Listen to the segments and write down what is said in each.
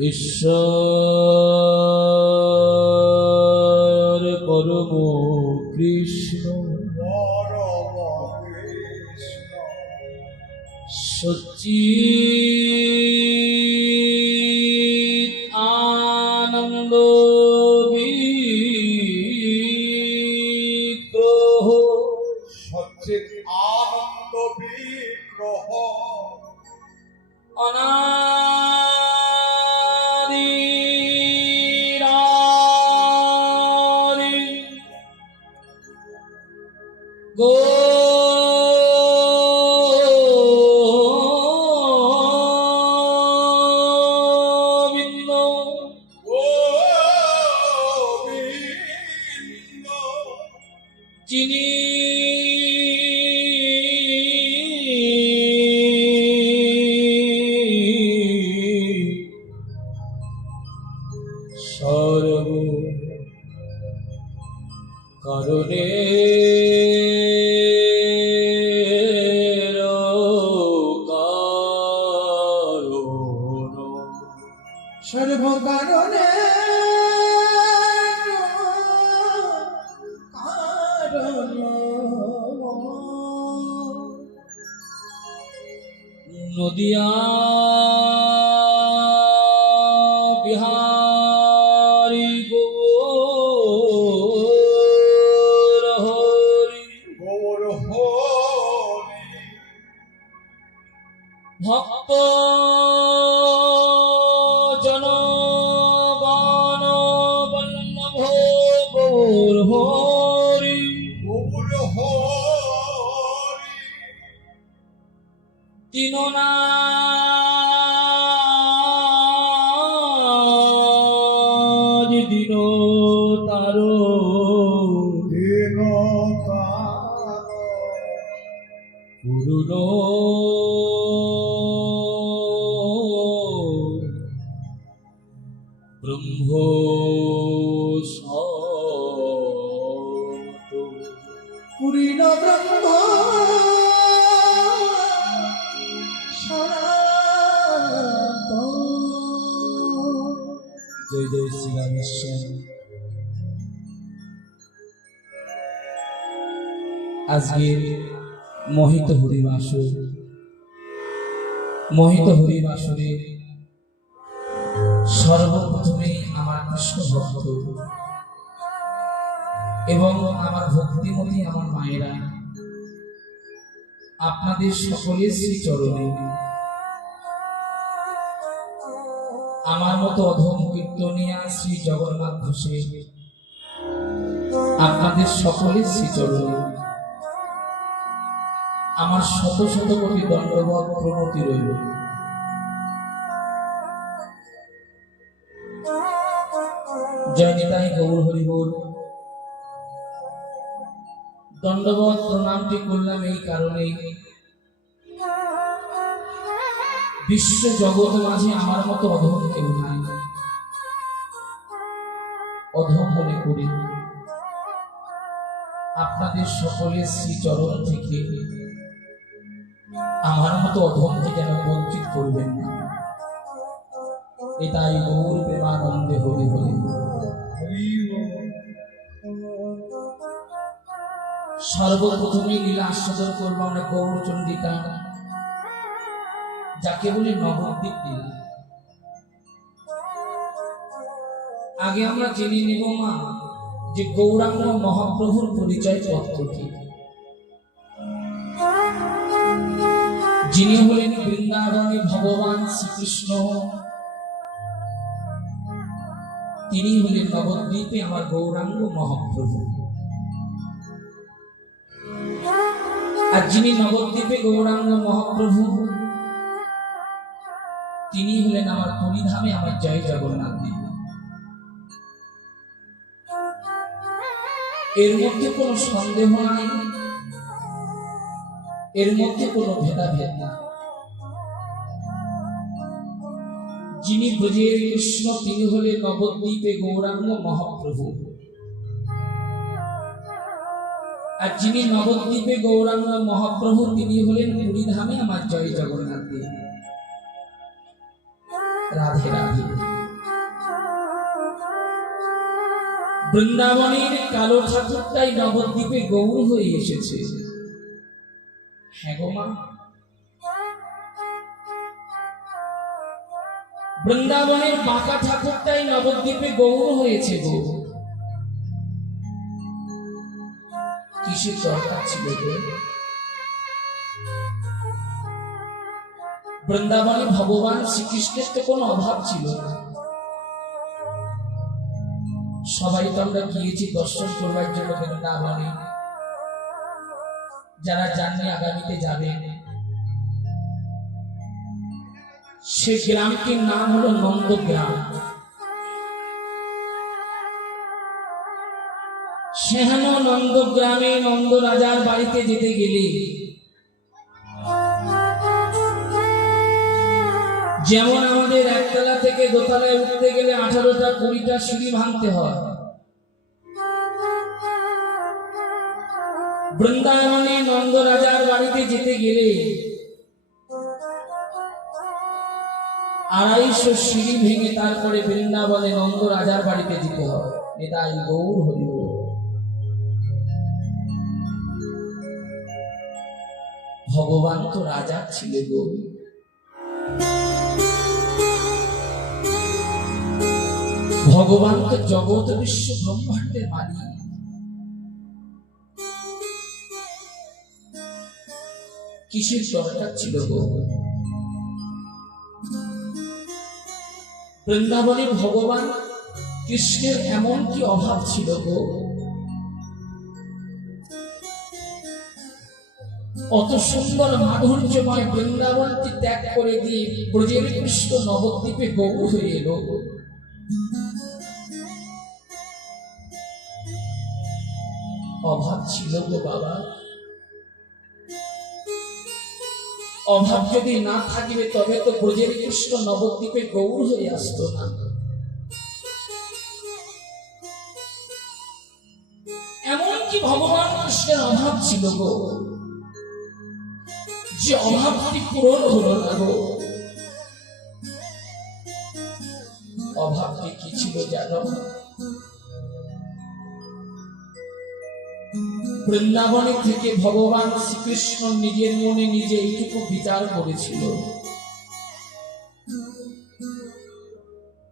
ঈশ্বর পরম কৃষ্ণ সচ্চিৎ আনন্দ বিগ্রহ সচ্চিৎ আনন্দ বিগ্রহ অনাদিরাদি গোবিন্দ গোবিন্দ যিনি সর্ব কারণে সর্বকারণে নদিয়া বিহারী গৌর হরি গৌর হরি ভক্ত জনগণ বল্লভ গৌর হরি গৌর হরি দীননাথ দিন তারো দিন তার পূর্ণ ব্রহ্ম পুরীন ব্রহ্ম সনাতন। জয় জয় শ্রীরামেশ্বর। আজকের মোহিত হরিবাসর সর্বপ্রথমে আমার কৃষ্ণ ভক্ত এবং আমার ভক্তিমতী আমার মায়েরা আপনাদের সকলের শ্রী চরণে আমার মতো অধম কীর্তনিয়া শ্রী জগন্নাথ ঘোষে আপনাদের সকলের শ্রী চরণে আমার শত শত কোটি দণ্ডবত প্রণতি রইল। জয় নিতাই গৌর হরি বল। দণ্ডবত প্রণামটি করলাম এই কারণে, বিশ্ব জগৎ মাঝে আমার মতো অধম কেউ নাই। অধম মনে করি আপনাদের সকলের শ্রী চরণ থেকে আমার মতো অধমকে যেন বঞ্চিত করবেন না। এটাই গৌর প্রেমানন্দে হরি হরি। সর্বপ্রথমে লীলা আস্বাদন করবো আমরা গৌর চন্ডিকা, যাকে বলি নবদ্বীপ লীলা। আগে আমরা জেনে নেব মা যে গৌরাঙ্গ মহাপ্রভুর পরিচয় পত্র কি। যিনি হলেন বৃন্দাবনে ভগবান শ্রীকৃষ্ণ, তিনি হলেন নবদ্বীপে আমার গৌরাঙ্গ মহাপ্রভু। আর যিনি নবদ্বীপে গৌরাঙ্গ মহাপ্রভু, তিনি হলেন আমার পুরীধামে আমার জয় জগন্নাথ দেব। এর মধ্যে কোনো সন্দেহ নাই, এর মধ্যে কোনো ভেদাভেদ নাই। যিনি ব্রজের কৃষ্ণ তিনি হলেন নবদ্বীপে গৌরাঙ্গ মহাপ্রভু, আর যিনি নবদ্বীপে গৌরাঙ্গ মহাপ্রভু তিনি হলেন পুরীধামে আমার জয় জগন্নাথ দেব। রাধে রাধে। বৃন্দাবনের কালো ঠাকুরটাই নবদ্বীপে গৌর হয়ে এসেছে। হ্যাঁ গো মা, বৃন্দাবনের বাঁকা ঠাকুরটাই নবদ্বীপে গৌর হয়েছে গো। কিসের দরকার ছিল গো? বৃন্দাবনে ভগবান শ্রীকৃষ্ণের তো কোনো অভাব ছিল না। সবাই তো আমরা গিয়েছি দর্শন করবার জন্য বৃন্দাবনে, যারা জাননি আগামীতে যাবেন। সে গ্রামটির নাম হলো নন্দগ্রাম। সেহেন নন্দগ্রামে নন্দ রাজার বাড়িতে যেতে গেলে যেমন আমাদের একতলা থেকে দোতলায় উঠতে গেলে 18টা 20টা সিঁড়ি ভাঙতে হয়, বৃন্দাবনে নন্দ রাজার বাড়িতে যেতে গেলে 250 সিঁড়ি ভেঙে তারপরে বৃন্দাবনে নন্দ রাজার বাড়িতে যেতে হয়। এটাই গৌর হরি বল। ভগবান তো রাজা ছিল গো। ভগবান তো জগৎ বিশ্ব ব্রহ্মাণ্ডের মালিক। কিসের দরকার ছিল গো? বৃন্দাবনে ভগবান কৃষ্ণের এমন কি অভাব ছিল গো? অত সুন্দর মাধুর্যময় বৃন্দাবনটি ত্যাগ করে দিয়ে ব্রজের কৃষ্ণ নবদ্বীপে গৌর হয়ে এলো। অভাব ছিল গো বাবা। অভাব যদি না থাকিবে তবে তো ব্রজের কৃষ্ণ নবদ্বীপে গৌর হয়ে আসতো না। এমনকি ভগবান কৃষ্ণের অভাব ছিল গো, যে অভাবটি পূরণ হলো না গো। অভাবটি কি ছিল জানো? বৃন্দাবনে থেকে ভগবান শ্রীকৃষ্ণ নিজের মনে নিজে এইটুকু বিচার করেছিল।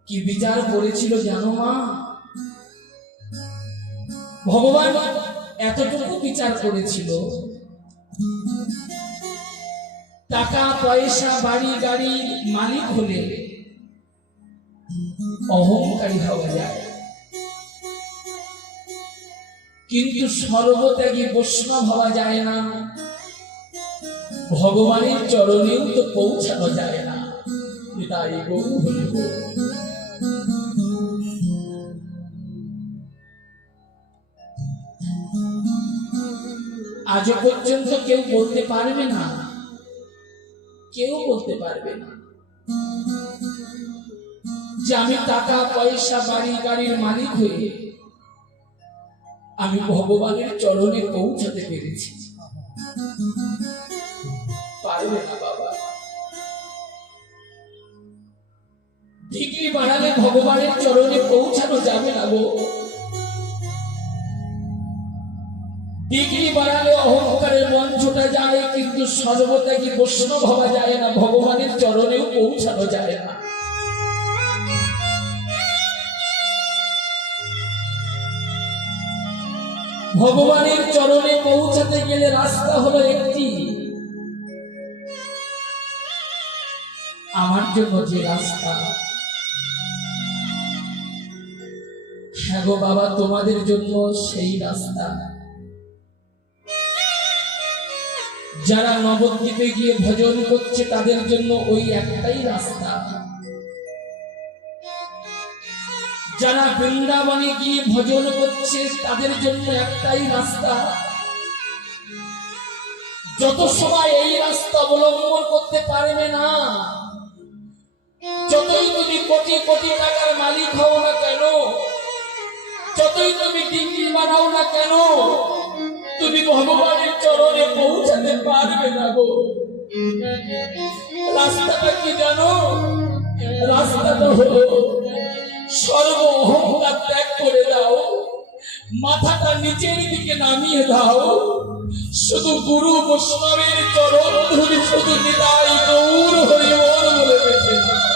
কি বিচার করেছিল জানো মা? ভগবান এতটুকু বিচার করেছিল, টাকা পয়সা বাড়ি গাড়ির মালিক হলে অহংকারী হওয়া যায়, কিন্তু সর্বত্যাগী বৈষ্ণব হওয়া যায় না। ভগবানের চরণেও তো পৌঁছানো যায় না। তাই গৌর হরি বল। আজও পর্যন্ত কেউ বলতে পারবে না, কেউ বলতে পারবে না যে আমি টাকা পয়সা বাড়ি গাড়ির মালিক হয়ে আমি ভগবানের চরণে পৌঁছাতে পেরেছি। পারবে না বাবা। ডিগ্রি বাড়ালে ভগবানের চরণে পৌঁছানো যাবে না গো। ডিগ্রি বাড়ালে অহংকারের মঞ্চটা যায়, কিন্তু সর্বত্যাগী বৈষ্ণব হওয়া যায় না, ভগবানের চরণেও পৌঁছানো যায় না। ভগবানের চরণে পৌঁছাতে গেলে রাস্তা হলো একটি। আমার জন্য যে রাস্তা, হ্যাঁ গো বাবা, তোমাদের জন্য সেই রাস্তা। যারা নবদ্বীপে গিয়ে ভজন করছে তাদের জন্য ওই একটাই রাস্তা। যারা বৃন্দাবনে গিয়ে ভজন করছে তাদের জন্য একটাই রাস্তা। যত সময় এই রাস্তা অবলম্বন করতে পারবে না, যতই তুমি কোটি কোটি টাকার মালিক হও না কেন, যতই তুমি ডিগ্রি বানাও না কেন, তুমি ভগবানের চরণে পৌঁছাতে পারবে না গো। রাস্তাটা কি জানো? রাস্তাটা হলো সর্ব অহংকার ত্যাগ করে দাও। মাথাটা নিচের দিকে নামিয়ে দাও, শুধু গুরু বৈষ্ণবের চরণ ধরে শুধু নিতাই গৌর হরি বল বলে বেঁচে নাও।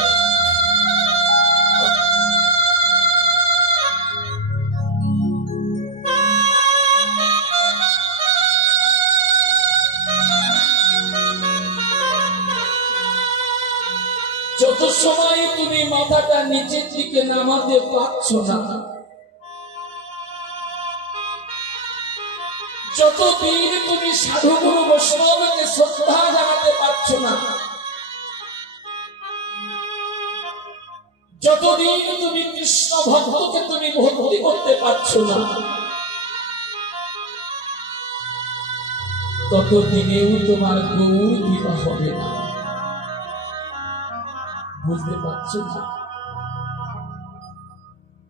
যত সময় তুমি মাথাটা নিচের দিকে নামাতে পারছো না, যতদিন তুমি সাধুগুরু বৈষ্ণবকে শ্রদ্ধা জানাতে পারছো না, যতদিন তুমি কৃষ্ণ ভক্তকে তুমি ভক্তি করতে পারছো না, ততদিনেও তোমার গৌর কৃপা হবে না। বুঝতে পারছো না?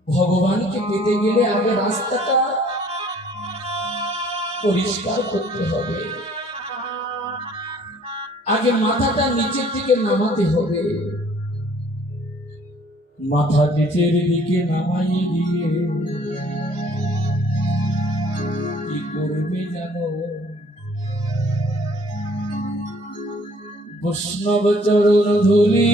ভগবানকে পেতে গেলে আগে রাস্তাটা পরিষ্কার করতে হবে, আগে মাথাটা নিচের দিকে নামাতে হবে। মাথা নিচের দিকে নামাইয়ে দিয়ে কি করবে জানো? বৈষ্ণব চরণ ধুলি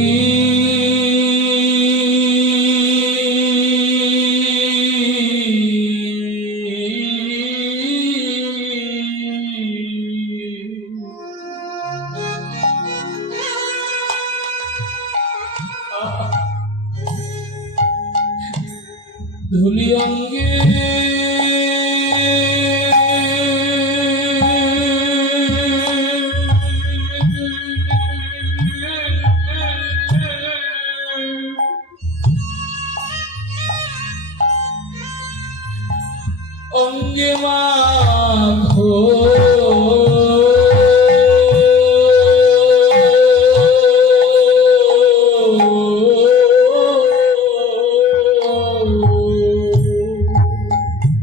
ধুলি অঙ্গে অঙ্গে মাখো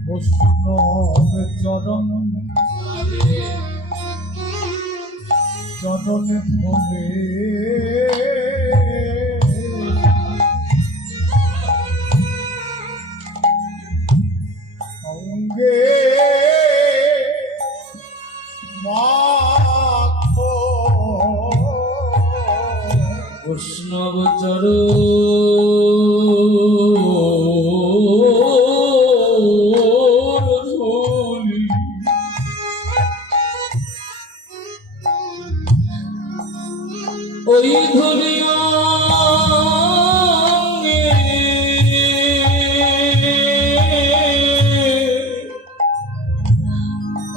বৈষ্ণব চরণ চরণ ধরে অঙ্গে মাখো বৈষ্ণব চরণ ধুলি ওই ধুলি অঙ্গে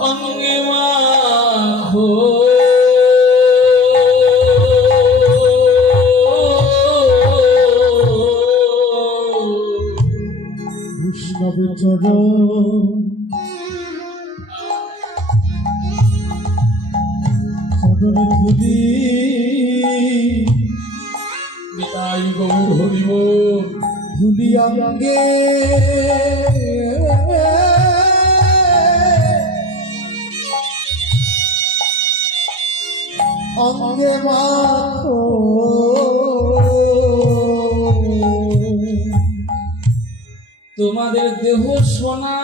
অঙ্গে মাখো বৈষ্ণব চরণ চরণ ধুলি নিতাই গৌর হরি বল। ধুলি অঙ্গে অঙ্গে মাখো তোমাদের দেহ সোনা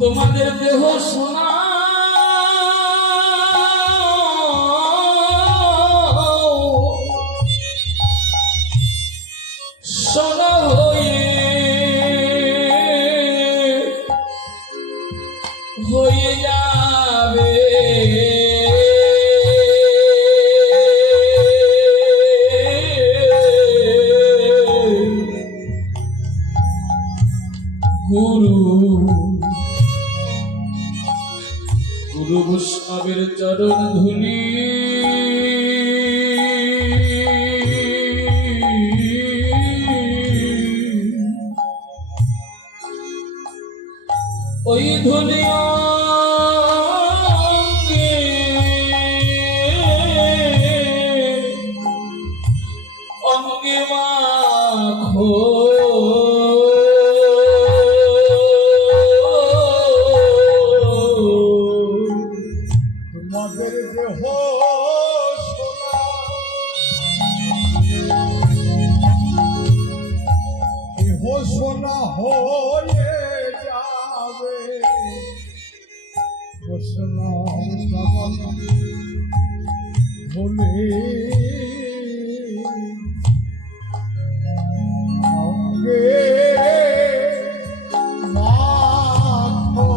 তোমাদের দেহ সোনা দেহ সোনা দেহ সোনা হয়ে যাবে বসলাম কেমন ভুলে অঙ্গে মাখো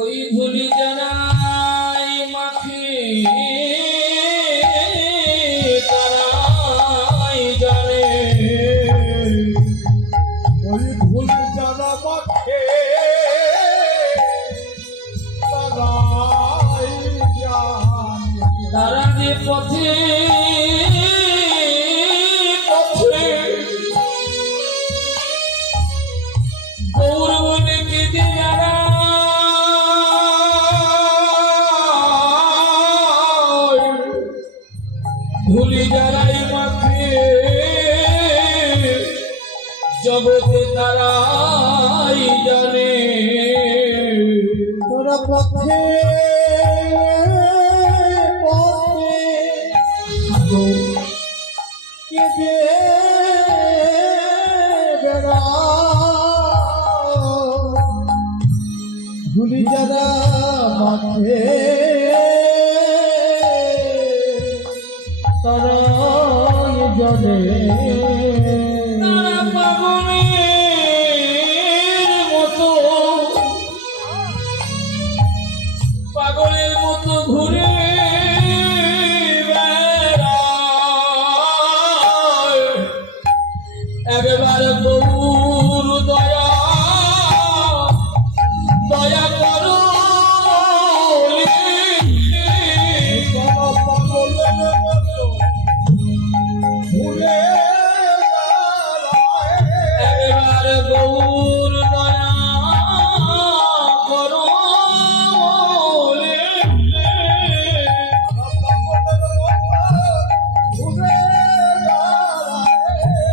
ওই ধুলি জানাই মাখি তারাই জানে ওই ভুল জানা মাখে তারাই জানে তারা যে পথে পথে গৌরবনীকে দিনারা ধুলি যারাই মাখে জগতে তারাই জানে তোরা পথে পথে কেঁদে বেড়াও ভুলি যারা মাঠে তারাই জানে তারা পাগলের মতো ঘুরে বেড়ায় একবার গৌর দয়া দয়া করো ভুলে একবার গৌর দয়া করো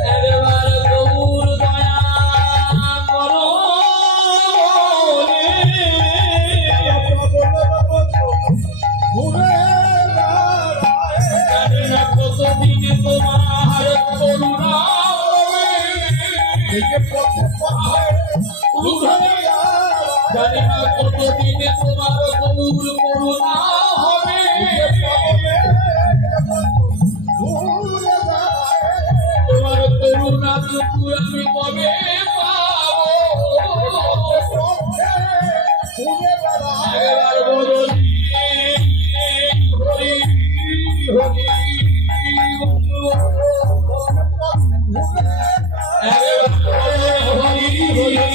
একবার গৌর দয়া করো জানি না কতদিন তোমার করুণা জানি না কতদিন তোমার গৌর করুণা হবে তোমার করুণা টুকু আমি কবে পাবো একবার বলো হরি হরি একবার হরি হরি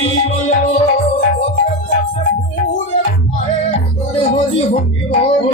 বলো হরি হরি